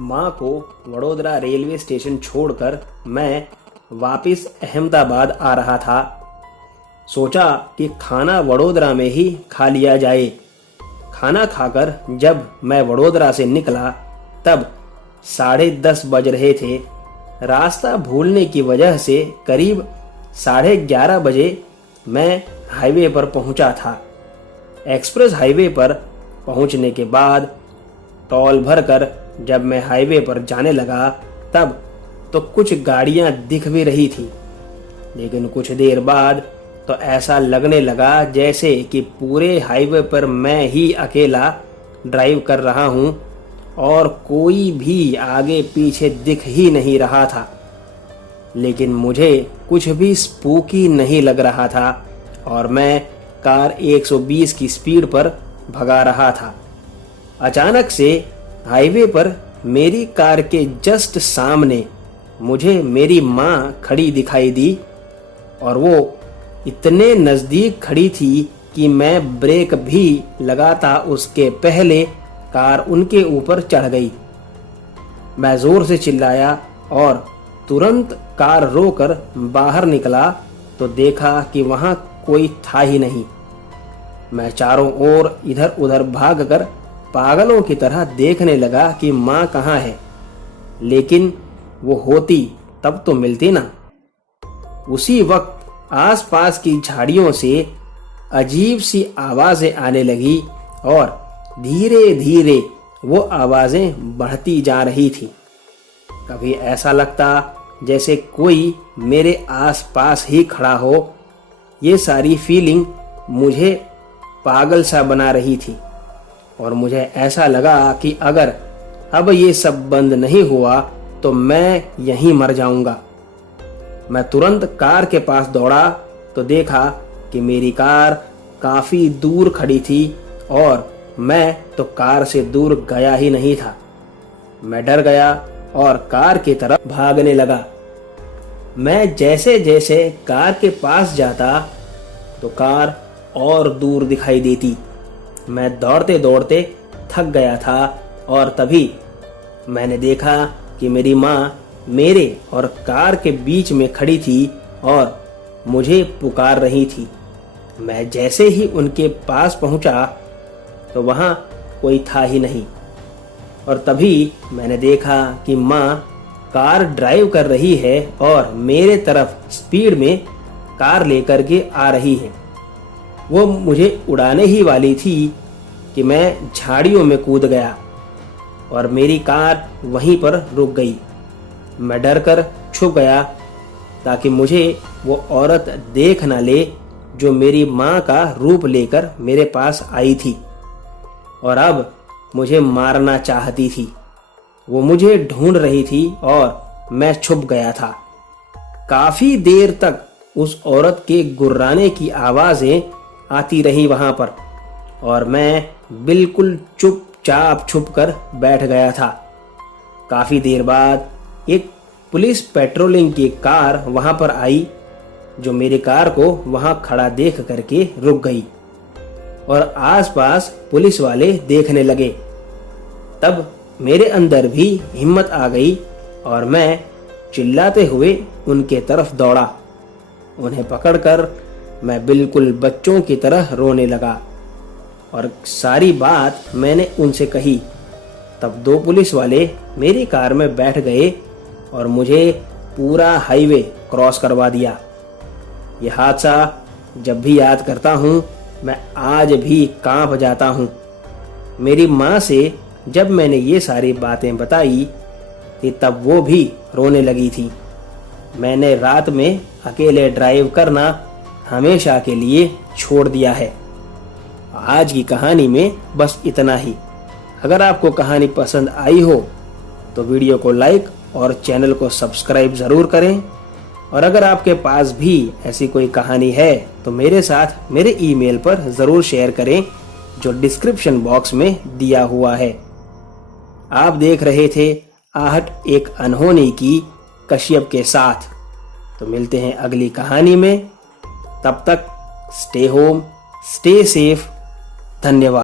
माँ को Vadodara railway station छोड़कर मैं वापस अहमदाबाद आ रहा था। सोचा कि खाना वडोदरा में ही खा लिया जाए। खाना खाकर जब मैं वडोदरा से निकला तब 10:30 बज रहे थे। रास्ता भूलने की वजह से करीब 11:30 बजे मैं हाईवे पर पहुंचा था। एक्सप्रेस हाईवे पर पहुंचने के बाद टोल भरकर जब मैं हाईवे पर जाने लगा तब तो कुछ गाड़ियां दिख भी रही थी, लेकिन कुछ देर बाद तो ऐसा लगने लगा जैसे कि पूरे हाईवे पर मैं ही अकेला ड्राइव कर रहा हूं और कोई भी आगे पीछे दिख ही नहीं रहा था। लेकिन मुझे कुछ भी स्पूकी नहीं लग रहा था और मैं कार 120 की स्पीड पर भगा रहा था। अचानक से हाईवे पर मेरी कार के जस्ट सामने मुझे मेरी माँ खड़ी दिखाई दी और वो इतने नज़दीक खड़ी थी कि मैं ब्रेक भी लगाता उसके पहले कार उनके ऊपर चढ़ गई। मैं जोर से चिल्लाया और तुरंत कार रोकर बाहर निकला तो देखा कि वहां कोई था ही नहीं। मैं चारों ओर इधर उधर भागकर पागलों की तरह देखने लगा कि माँ कहाँ है, लेकिन वो होती तब तो मिलती ना। उसी वक्त आसपास की झाड़ियों से अजीब सी आवाजें आने लगी और धीरे धीरे वो आवाजें बढ़ती जा रही थी। कभी ऐसा लगता जैसे कोई मेरे आसपास ही खड़ा हो। ये सारी फीलिंग मुझे पागल सा बना रही थी और मुझे ऐसा लगा कि अगर अब ये सब बंद नहीं हुआ तो मैं यहीं मर जाऊंगा। मैं तुरंत कार के पास दौड़ा तो देखा कि मेरी कार काफी दूर खड़ी थी और मैं तो कार से दूर गया ही नहीं था। मैं डर गया और कार की तरफ भागने लगा। मैं जैसे जैसे कार के पास जाता तो कार और दूर दिखाई देती। मैं दौड़ते दौड़ते थक गया था और तभी मैंने देखा कि मेरी माँ मेरे और कार के बीच में खड़ी थी और मुझे पुकार रही थी। मैं जैसे ही उनके पास पहुंचा तो वहां कोई था ही नहीं और तभी मैंने देखा कि माँ कार ड्राइव कर रही है और मेरे तरफ स्पीड में कार लेकर के आ रही है। वो मुझे उड़ाने ही वाली थी कि मैं झाड़ियों में कूद गया और मेरी कार वहीं पर रुक गई। मैं डर कर छुप गया ताकि मुझे वो औरत देख ना ले जो मेरी माँ का रूप लेकर मेरे पास आई थी और अब मुझे मारना चाहती थी। वो मुझे ढूंढ रही थी और मैं छुप गया था। काफी देर तक उस औरत के गुर्राने की आवाजें आती रही वहां पर और मैं बिल्कुल चुपचाप छुपकर बैठ गया था। काफी देर बाद एक पुलिस पेट्रोलिंग की कार वहां पर आई जो मेरी कार को वहां खड़ा देख करके रुक गई और आसपास पुलिस वाले देखने लगे। तब मेरे अंदर भी हिम्मत आ गई और मैं चिल्लाते हुए उनके तरफ दौड़ा। उन्हें पकड़कर मैं बिल्कुल बच्चों की तरह रोने लगा और सारी बात मैंने उनसे कही। तब 2 पुलिस वाले मेरी कार में बैठ गए और मुझे पूरा हाईवे क्रॉस करवा दिया। यह हादसा जब भी याद करता हूँ मैं आज भी कांप जाता हूँ। मेरी माँ से जब मैंने ये सारी बातें बताई कि तब वो भी रोने लगी थी। मैंने रात में अकेले ड्राइव करना हमेशा के लिए छोड़ दिया है। आज की कहानी में बस इतना ही। अगर आपको कहानी पसंद आई हो तो वीडियो को लाइक और चैनल को सब्सक्राइब ज़रूर करें और अगर आपके पास भी ऐसी कोई कहानी है तो मेरे साथ मेरे ईमेल पर ज़रूर शेयर करें जो डिस्क्रिप्शन बॉक्स में दिया हुआ है। आप देख रहे थे आहट एक अनहोनी की कश्यप के साथ। तो मिलते हैं अगली कहानी में। तब तक स्टे होम, स्टे सेफ। धन्यवाद।